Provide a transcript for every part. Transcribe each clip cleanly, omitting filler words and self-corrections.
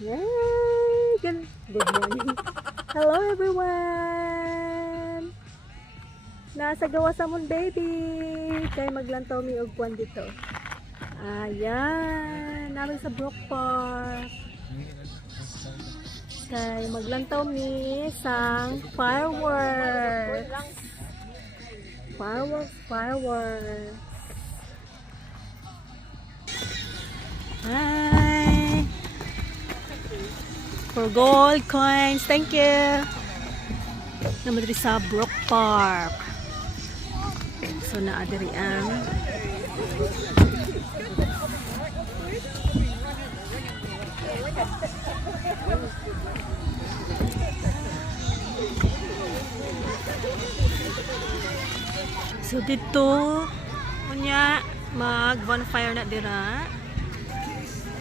Yay! Good morning. Hello everyone! Nasa gawa sa mon baby. Kaya maglantaw mi og kwan dito. Ayan. Namin sa Brook Park. Kaya maglantaw mi sang fireworks. Fireworks. Hi! For gold coins. Thank you. Naman diri sa Brook Park. So naadiri ang so dito kunya mag bonfire na dira.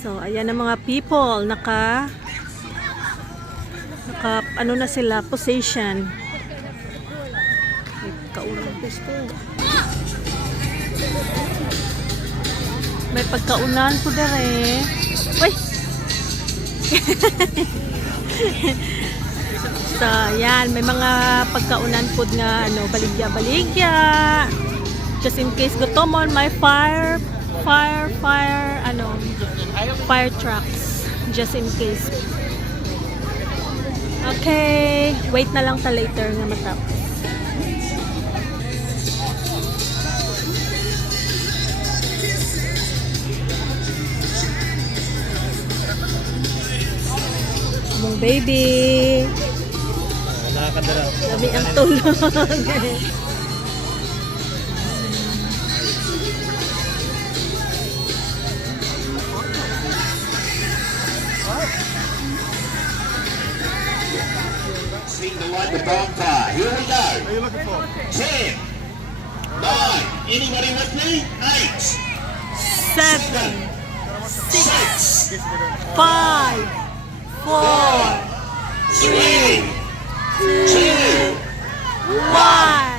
So ayan ang mga people naka ano na sila position. Kaunan gusto. May pagkaunan po dere. Uy! So, yan. May mga pagkaunan po nga baligya. Just in case gutomon, may fire trucks. Just in case. Okay. Wait na lang ta later nga matapos. Mong baby. Nakakadara. Dami ang tulog. Seem to like the bonfire. Here we go. What are you looking for? 10, 9, anybody with me? 8, 7, 6, 5, 4, 3, 2, 1.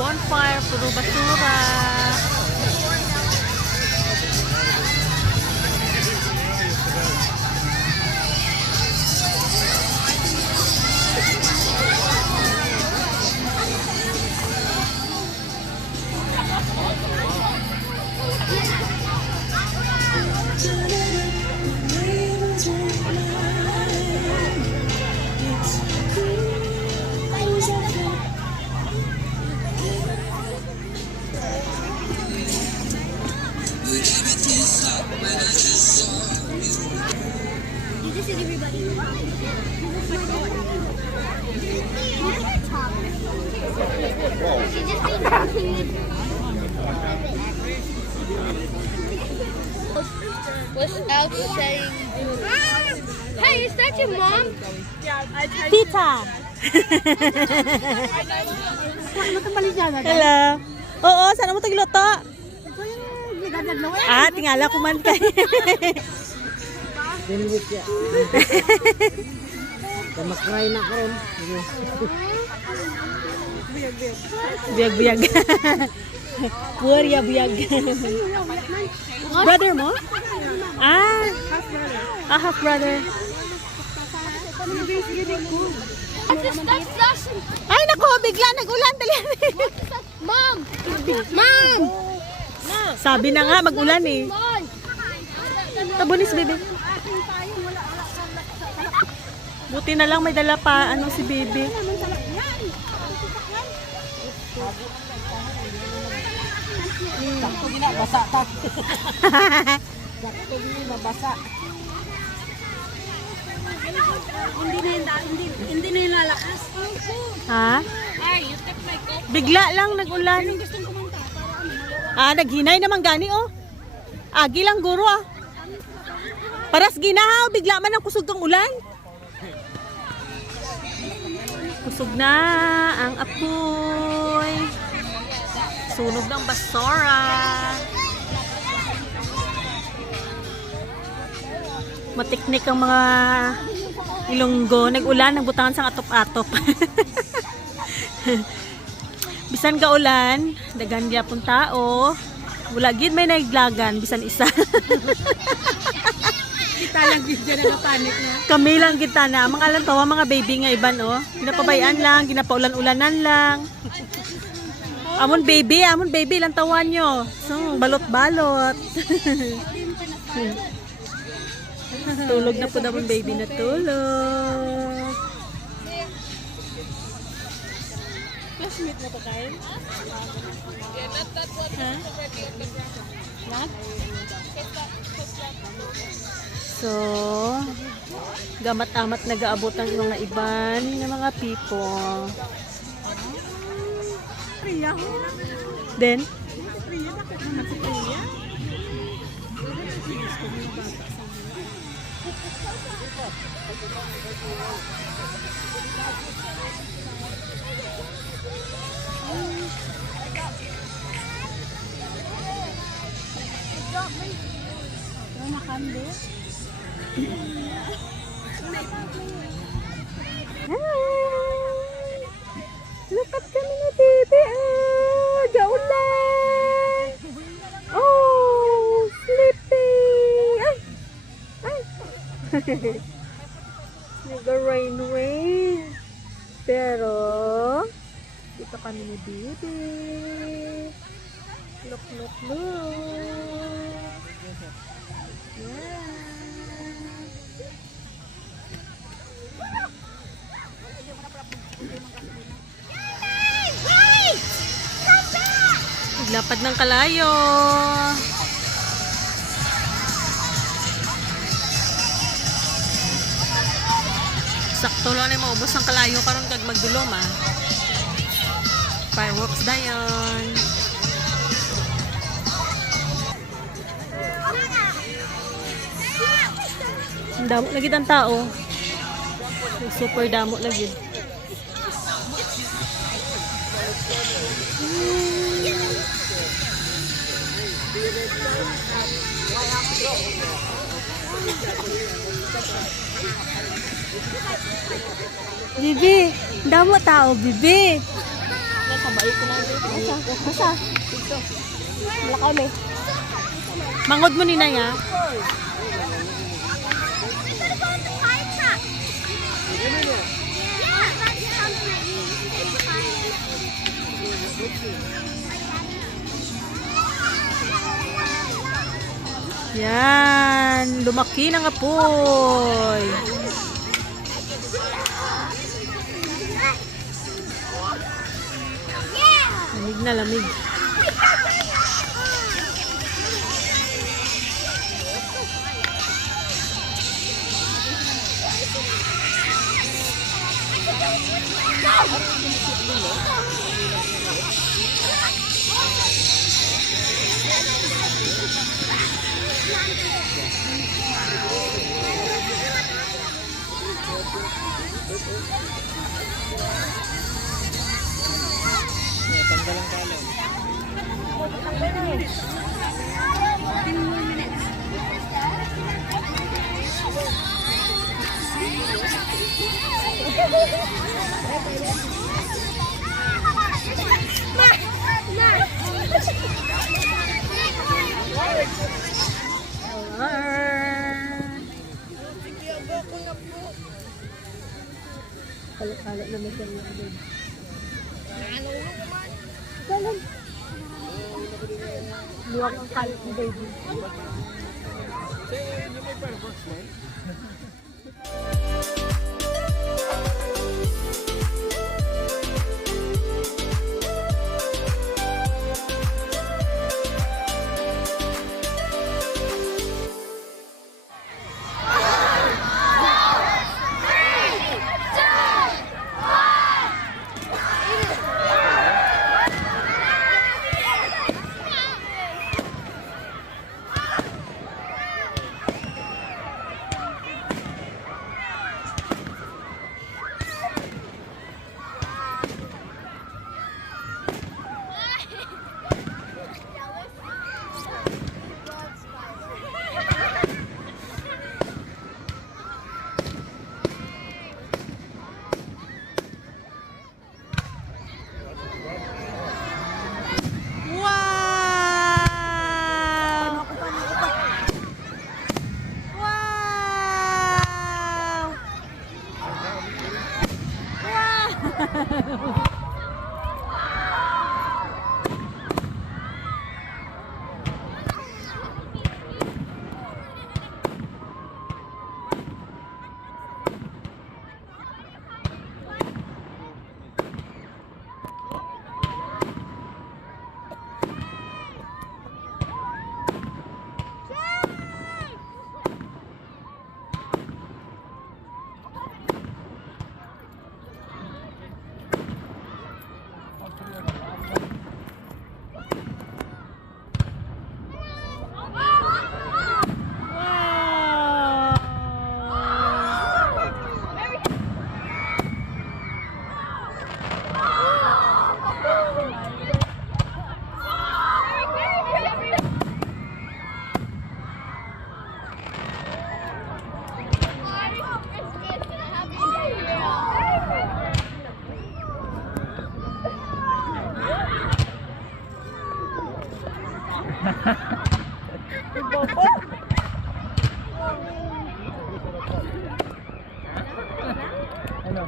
Bonfire, puro basura. Without saying, hey, is that your mom? Tita. Hello. Oo, saan mo tagluto? Tingala ko man kay. Dinwit ya. Kamakray na karon. Biyag. Purya biyag. Brother mo? Half brother. What is that flashing? Ay nako, bigla nag-ulan dali. Mom! Mom! Sabi na nga mag-ulan eh. Mom! Tabunis baby. Buti na lang may dala pa si baby. Sakto gina basa ta. Sakto gina basa. Hindi na yung lalakas. Ha? Ay, you take my coat. Bigla lang nag-ulan. Gustong kumanta. Naghinay naman gani oh. Agi lang guro ah. Paras ginahaw, bigla man ang kusog kang ulan. Busog na ang apoy. Sunog ng basura. Matiknik ang mga Ilonggo. Nag-ulan, nagbutangan sa atop-atop. Bisan ka ulan, dagan gyapon tao. Wala gid may naiglagan bisan isa. Kita lang video na panik na. Kami lang kita na. Mga alam tawa, mga baby nga iban, oh. Ginapabayaan lang, ginapaulan-ulanan lang. Amon baby lang tawan nyo. So, balot-balot. Tulog na po naman baby na tulog. Classmate mo to kain? Ha? What? So, gamat-amat nag-aabot ang mga iban ng mga people. Priya. Then, Priya, bakit naman si Priya? look at kami na baby. Oh, gaulan. Oh, sleepy. Ay. Ay. Nag-rain. Pero, dito kami ni baby. Look. Yeah. Naglapad ng kalayo. Sakto lang na maubos ang kalayo karon kag magdulom ah. Fireworks dayon. Damo lagi ang tao. Super damo lagi. Bibi, damo tao, Bibi. Nasabay ko na dito. Asa? Dito. Malakaw me. Mangod mo ni na ya. Yan, lumaki ng apoy. Lamig. Tanggal ang kalan. Kalot-kalot na may kanya. Luwag ang kalit ni baby. Hindi may fireworks man. Ano?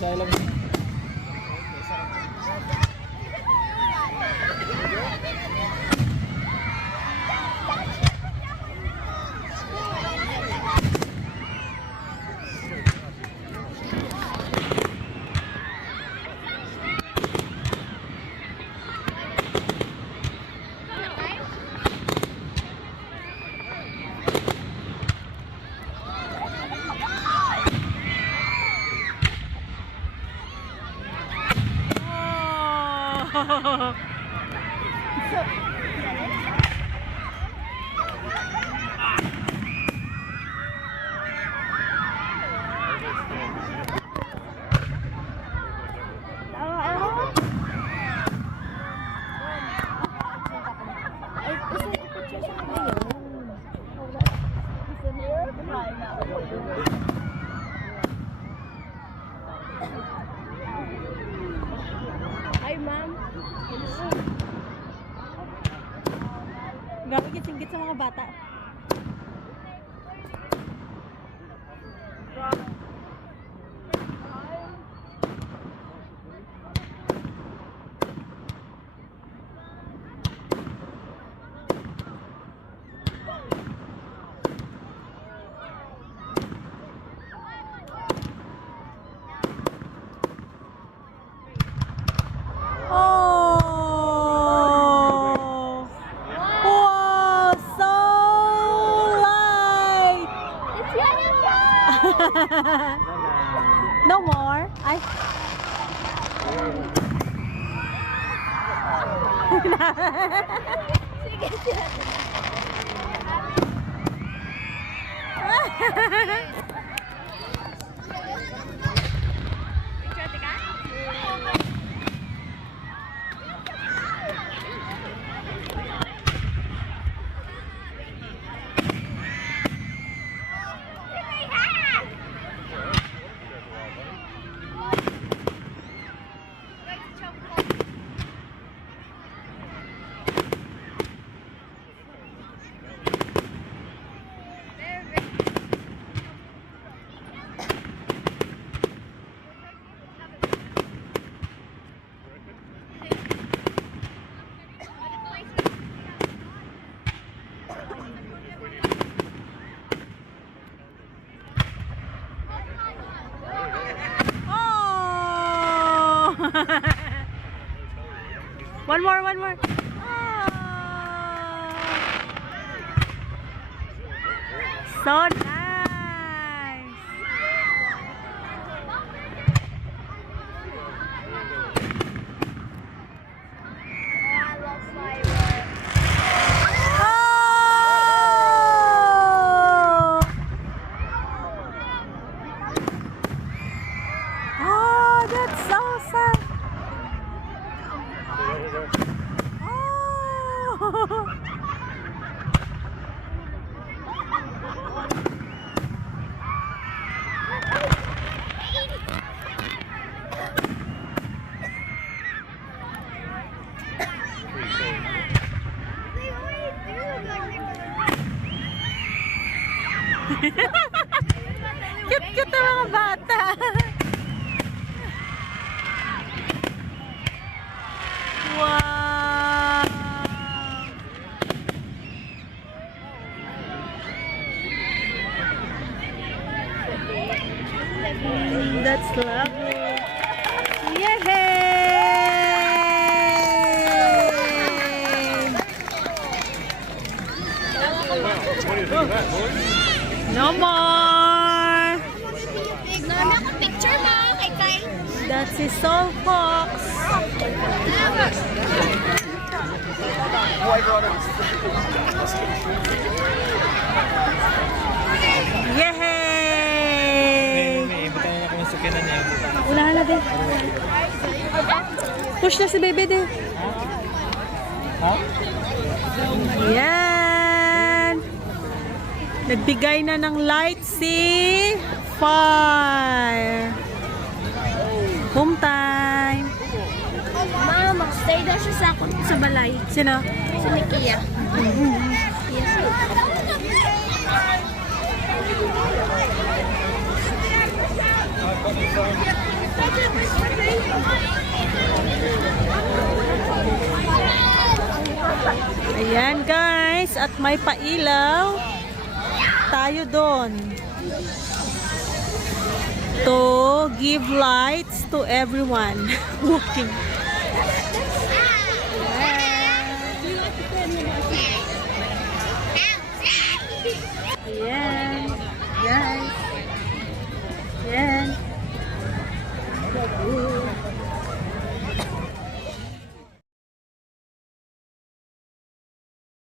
Saya lang. Ay, ma'am. Gawin git-singgit sa mga bata. Oh! Wow! So light! It's yellow. No more? Ay. Sige, sige. one more. Oh. So nice. I love fireworks. Oh! Oh, that's awesome. Oh! Cute-cute ang mga bata. Wow! That's lovely. Yay! No more! Nana ko picture mo kay Kai. That's his soul Fawkes. Yay! May imbitahan na akong sukinan niya. Wala na din. Push na si baby din. Ha? Yan! Nagbigay na ng light si Fire. Home time. Mama, magstay daw siya sa balay. Sino? Si Nikia. Yes. Ayan guys, at may pailaw tayo doon to give lights to everyone walking.